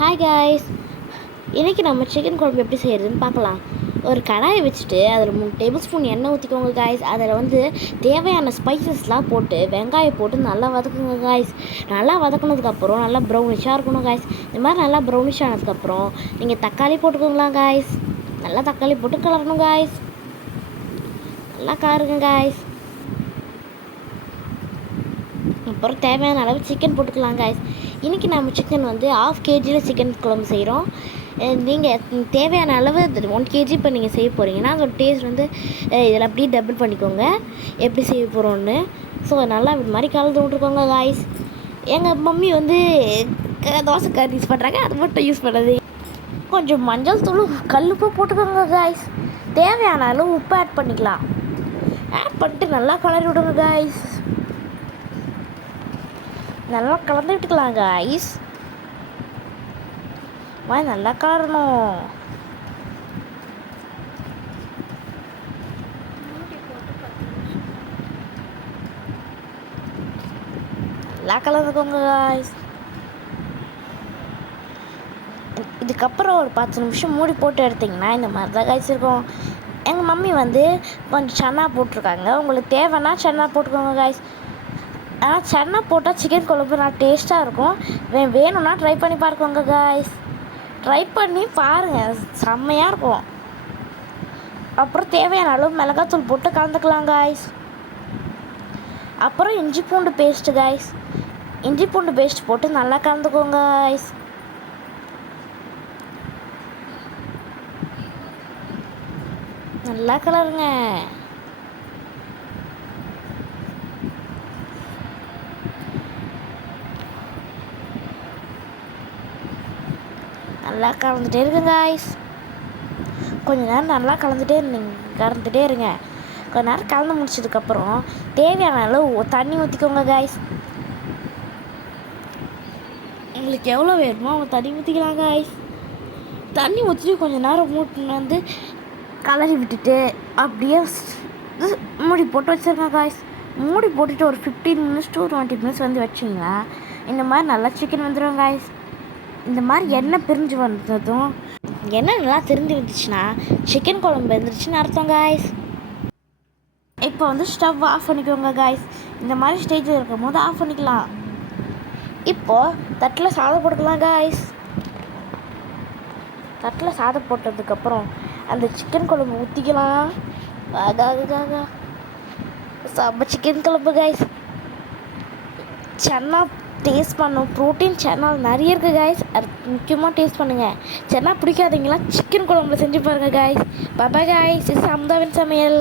Hi guys, இன்றைக்கி நம்ம chicken குழம்பு எப்படி செய்கிறதுன்னு பார்க்கலாம். ஒரு கடாயை வச்சுட்டு அதில் 3 டேபிள் ஸ்பூன் எண்ணெய் ஊற்றிக்கோங்க காய்ஸ். அதில் தேவையான ஸ்பைசஸ்லாம் போட்டு வெங்காயம் போட்டு நல்லா வதக்குங்க காய்ஸ். நல்லா வதக்குனதுக்கப்புறம் நல்லா ப்ரௌனிஷாக இருக்கணும் காய்ஸ். இந்த மாதிரி நல்லா ப்ரௌனிஷ் ஆனதுக்கப்புறம் நீங்கள் தக்காளி போட்டுக்கோங்களா காய்ஸ். நல்லா தக்காளி போட்டு கலரணும் காய்ஸ். நல்லா கலருங்க காய்ஸ். அப்புறம் தேவையான அளவு சிக்கன் போட்டுக்கலாம் காய்ஸ். இன்றைக்கி நம்ம சிக்கன் 1/2 kg சிக்கன் குழம்பு செய்கிறோம். நீங்கள் தேவையான அளவு 1 kg இப்போ நீங்கள் செய்ய போகிறீங்கன்னா அதோட டேஸ்ட் இதில் அப்படியே டபுள் பண்ணிக்கோங்க எப்படி செய்ய போகிறோன்னு. ஸோ நல்லா இது மாதிரி கலந்து விட்ருக்கோங்க காய்ஸ். எங்கள் மம்மி தோசை கறி யூஸ் பண்ணுறாங்க, அது மட்டும் யூஸ் பண்ணுறது. கொஞ்சம் மஞ்சள் தூள் கல்லுப்பு போட்டுக்கோங்க காய்ஸ். தேவையான அளவு உப்பு ஆட் பண்ணிக்கலாம். ஆட் பண்ணிட்டு நல்லா கலரி விடுங்க காய்ஸ். நல்லா கலந்து விட்டுக்கலாம் காய்ஸ். நல்லா கலரணும். நல்லா கலந்துக்கோங்க காய்ஸ். இதுக்கப்புறம் ஒரு 10 நிமிஷம் மூடி போட்டு எடுத்திங்கன்னா இந்த மாதிரி தான் காய்ஸ் இருக்கும். எங்கள் மம்மி கொஞ்சம் சன்னா போட்டிருக்காங்க. உங்களுக்கு தேவைன்னா சன்னா போட்டுக்கோங்க காய்ஸ். ஆனால் சன்னா போட்டால் சிக்கன் குழம்பு நல்லா டேஸ்ட்டாக இருக்கும். வேணும்னா ட்ரை பண்ணி பார்க்கோங்க காய்ஸ். ட்ரை பண்ணி பாருங்கள், செம்மையாக இருக்கும். அப்புறம் தேவையான அளவு மிளகாத்தூள் போட்டு கலந்துக்கலாம் காய்ஸ். அப்புறம் இஞ்சி பூண்டு பேஸ்ட்டு காய்ஸ். இஞ்சி பூண்டு பேஸ்ட் போட்டு நல்லா கலந்துக்கோங்க காய்ஸ். நல்லா கலருங்க. நல்லா கலந்துகிட்டே இருங்க காய்ஸ். கொஞ்ச நேரம் நல்லா கலந்துகிட்டே இருங்க. கொஞ்ச நேரம் கலந்து முடிச்சதுக்கப்புறம் தேவையான அளவு தண்ணி ஊற்றிக்கோங்க காய்ஸ். உங்களுக்கு எவ்வளோ வேணுமோ அவங்க தண்ணி ஊற்றிக்கலாம் காய்ஸ். தண்ணி ஊற்றிட்டு கொஞ்சம் நேரம் மூட்டு கலரி விட்டுட்டு அப்படியே மூடி போட்டு வச்சுருங்க காய்ஸ். மூடி போட்டுட்டு ஒரு 15 minutes to 20 minutes வச்சிங்கன்னா இந்த மாதிரி நல்லா சிக்கன் வந்துடும் காய்ஸ். இந்த மாதிரி எண்ணெய் பிரிஞ்சு வந்ததும் எண்ணெய் நல்லா திரிஞ்சு வந்துச்சுன்னா சிக்கன் குழம்பு வந்துருச்சுன்னு அர்த்தம் காய்ஸ். இப்போ ஸ்டவ் ஆஃப் பண்ணிக்கோங்க காய்ஸ். இந்த மாதிரி ஸ்டேஜில் இருக்கும் போது ஆஃப் பண்ணிக்கலாம். இப்போது தட்டில் சாதம் போட்டுக்கலாம் காய்ஸ். தட்டில் சாதம் போட்டதுக்கப்புறம் அந்த சிக்கன் குழம்பு ஊற்றிக்கலாம். செம்ம சிக்கன் குழம்பு காய்ஸ். சன்னா டேஸ்ட் பண்ணும். ப்ரோட்டீன் சன்னா நிறைய இருக்குது காய்ஸ். அது முக்கியமாக டேஸ்ட் பண்ணுங்கள். சன்னா பிடிக்காதீங்களா சிக்கன் குழம்புல செஞ்சு பாருங்கள் காய்ஸ். Bye guys. இது அமுதாவின் சமையல்.